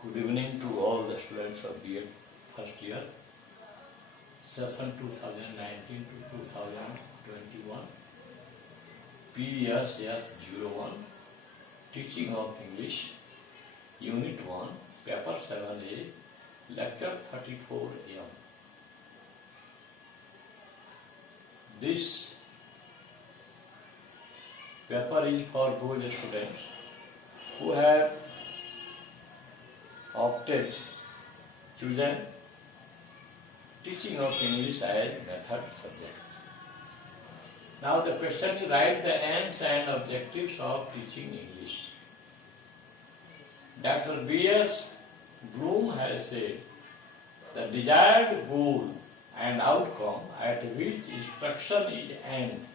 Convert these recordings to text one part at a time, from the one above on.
Good evening to all the students of B.Ed first year, session 2019 to 2021, PSS 01, Teaching of English, Unit 1, Paper 7A, Lecture 34 AM. This paper is for those students who have chosen teaching of English as method subject. Now the question is, write the aims and objectives of teaching English. Dr. B.S. Bloom has said, the desired goal and outcome at which instruction is aimed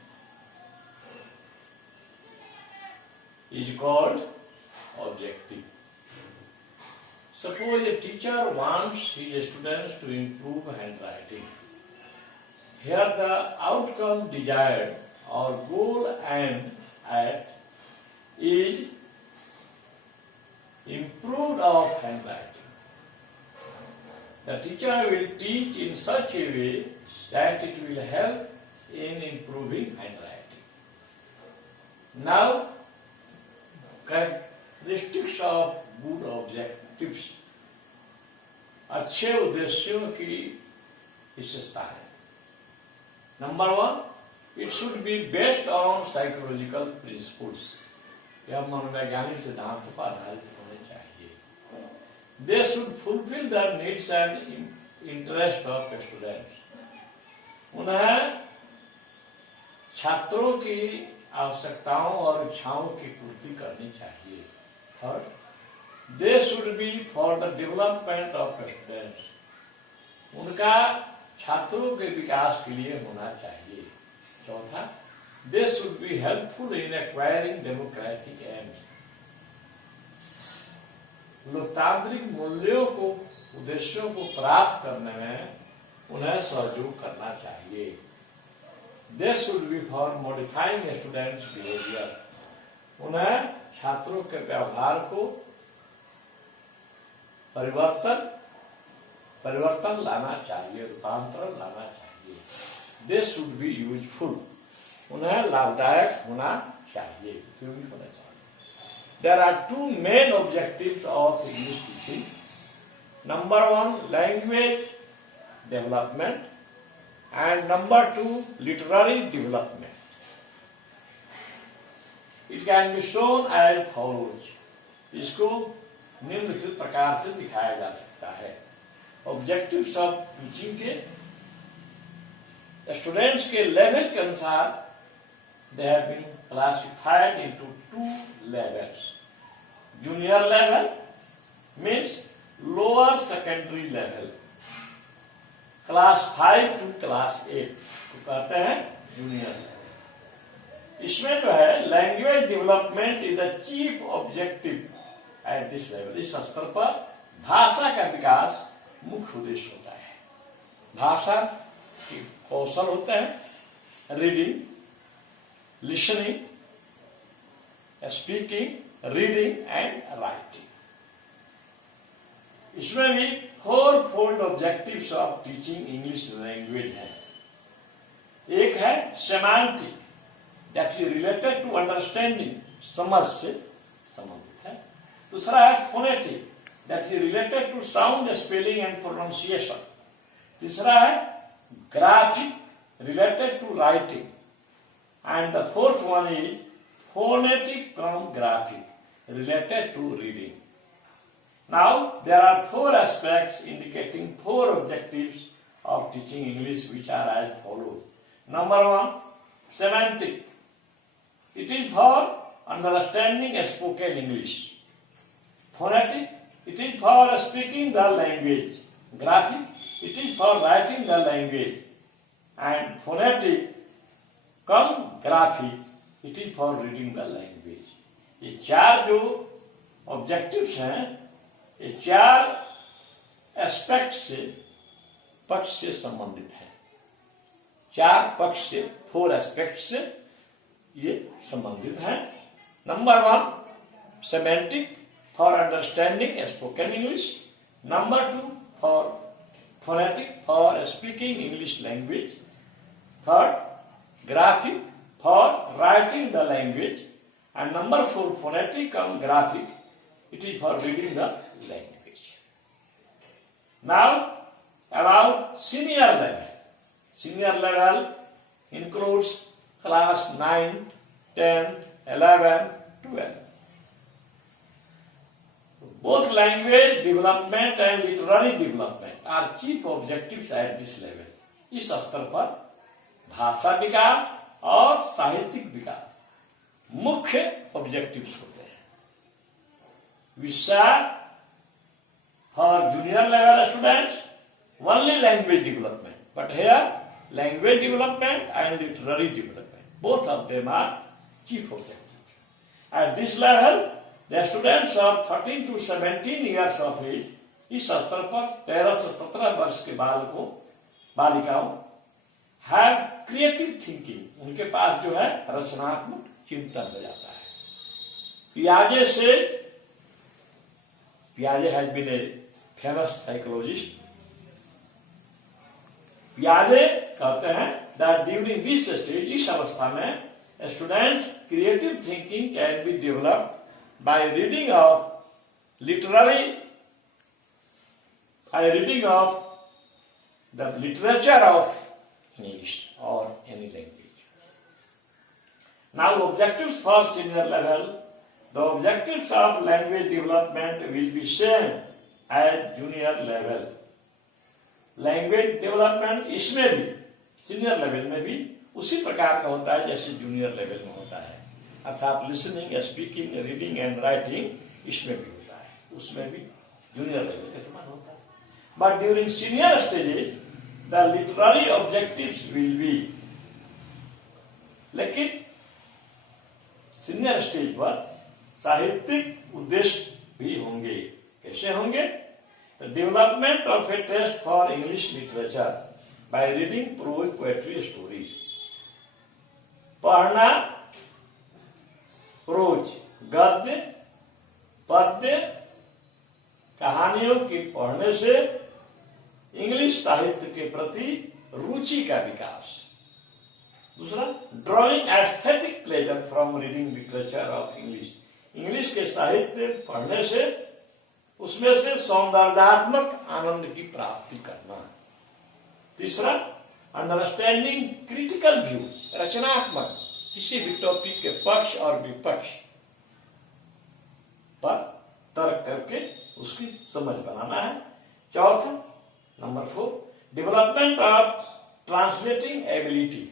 is called objective. Suppose a teacher wants his students to improve handwriting. Here the outcome desired or goal aimed at is improved of handwriting. The teacher will teach in such a way that it will help in improving handwriting. Now, characteristics of good objectives, अच्छे उद्देश्यों की विशेषता है. Number 1, it should be based on psychological principles. यह मनोवैज्ञानिक सिद्धांत पर आधारित होने चाहिए. They should fulfill the needs and interest of students. उन्हें छात्रों की आवश्यकताओं और इच्छाओं की पूर्ति करनी चाहिए. Third, they should be for the development of students. उनका छात्रों के विकास के लिए होना चाहिए. चौथा, they should be helpful in acquiring democratic aims. लोकतांत्रिक मूल्यों को, उद्देश्यों को प्राप्त करने में उन्हें सहयोग करना चाहिए. They should be for modifying students' behavior. उन्हें छात्रों के व्यवहार को परिवर्तन लाना चाहिए, रूपांतरण लाना चाहिए. They should be useful. उन्हें लाभदायक होना चाहिए, उपयोगी होना चाहिए. There are two main objectives of English teaching. Number 1, language development, and number 2, literary development. It can be shown as follows. इसको निम्नलिखित प्रकार से दिखाया जा सकता है. ऑब्जेक्टिव्स ऑफ टीचिंग के स्टूडेंट्स के लेवल के अनुसार they have been classified into 2 levels. Junior level means lower secondary level. Class 5 to class 8 को कहते हैं जूनियर लेवल. इसमें जो है language development is the chief objective at this level. इस स्तर पर भाषा का विकास मुख्य उद्देश्य होता है. भाषा के कौशल होते हैं reading, listening, speaking, reading and writing. इसमें भी 4 fold objectives of teaching English language है. एक है semantic, that is related to understanding, समझ से संबंधित है. दूसरा है phonetic, that is related to sound, spelling and pronunciation. तीसरा है graphic, related to writing. And the fourth one is phonetic cum graphic, related to reading. Now, there are 4 aspects indicating 4 objectives of teaching English, which are as follows. Number 1, semantic. It is for understanding spoken English. Phonetic. It is for speaking the language. Graphic. It is for writing the language. And phonetic, come graphic. It is for reading the language. ये 4 जो objectives हैं, ये 4 aspect से, पक्ष से संबंधित है. 4 पक्ष से, 4 एस्पेक्ट से ये संबंधित हैं. Number 1, semantic. for understanding spoken English. Number 2, for phonetic, for speaking English language. Third, graphic, for writing the language. And number 4, phonetic and graphic, it is for reading the language. Now, about senior level. Senior level includes class 9, 10, 11, 12. Both language development and literary development are chief objectives at this level. इस स्तर पर भाषा विकास और साहित्यिक विकास मुख्य objectives होते हैं. विषय for junior level students only language development, but here language development and literary development, both of them are chief objectives. At this level, the students of 13 to 17 years of age, इस स्तर पर 13 से 17 वर्ष के बालकों बालिकाओं have creative thinking, उनके पास जो है रचनात्मक चिंतन हो जाता है. Piaget has been a famous psychologist. Piaget कहते हैं that during this stage, इस अवस्था में students' creative thinking can be developed by reading of the literature of English or any language. Now, objectives for senior level. The objectives of language development will be same as junior level. Language development इसमें भी senior level में भी उसी प्रकार का होता है जैसे junior level में होता है. अर्थात listening, speaking, reading and writing इसमें भी होता है, उसमें भी junior level के समान होता है. But during senior stages, the literary objectives will be. लेकिन senior stage पर साहित्यिक उद्देश्य भी होंगे. कैसे होंगे? The development of a taste for English literature by reading prose, poetry, stories. पढ़ना प्रोज, गद्य, पद्य, कहानियों की पढ़ने से इंग्लिश साहित्य के प्रति रुचि का विकास. दूसरा, drawing aesthetic pleasure from reading literature of English. English के साहित्य पढ़ने से उसमें से सौंदर्यात्मक आनंद की प्राप्ति करना. तीसरा, अंडरस्टैंडिंग क्रिटिकल व्यू, रचनात्मक किसी भी टॉपिक के पक्ष और विपक्ष पर तर्क करके उसकी समझ बनाना है. चौथा, number 4, development of translating ability,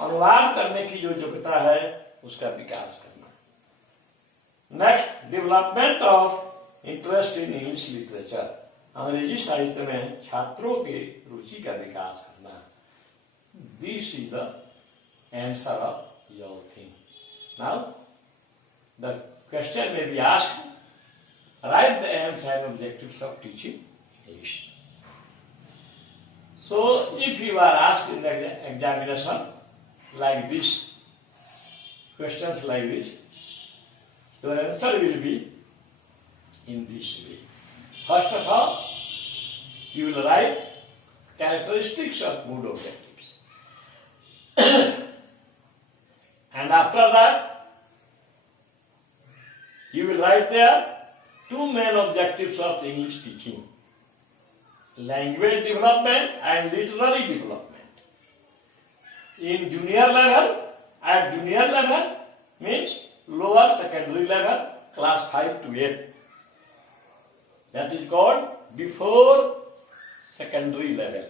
अनुवाद करने की जो योग्यता है उसका विकास करना. Next, development of interest in English literature, अंग्रेजी साहित्य में छात्रों के रुचि का विकास करना. This is the answer of your things. Now the question may be asked, write the aims and objectives of teaching English. So, if you are asked in the examination like this, questions like this, your answer will be in this way. First of all, you will write characteristics of mood objectives. And after that, you will write there 2 main objectives of English teaching: language development and literary development. In junior level, at junior level means lower secondary level, class 5 to 8. That is called before secondary level.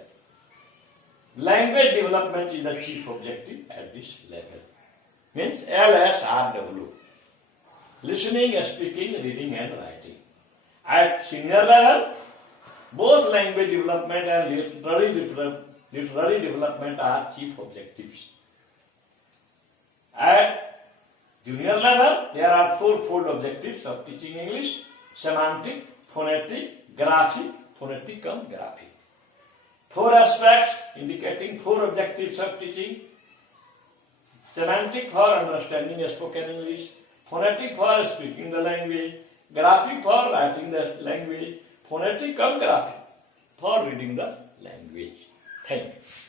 Language development is the chief objective at this level. Means LSRW. Listening, speaking, reading and writing. At senior level, both language development and literary development are chief objectives. At junior level, there are 4-fold objectives of teaching English: semantic, phonetic, graphic, phonetic and graphic. 4 aspects indicating 4 objectives of teaching: semantic for understanding spoken English, phonetic for speaking the language, graphic for writing the language, phonetic cum graphic for reading the language. Thank you.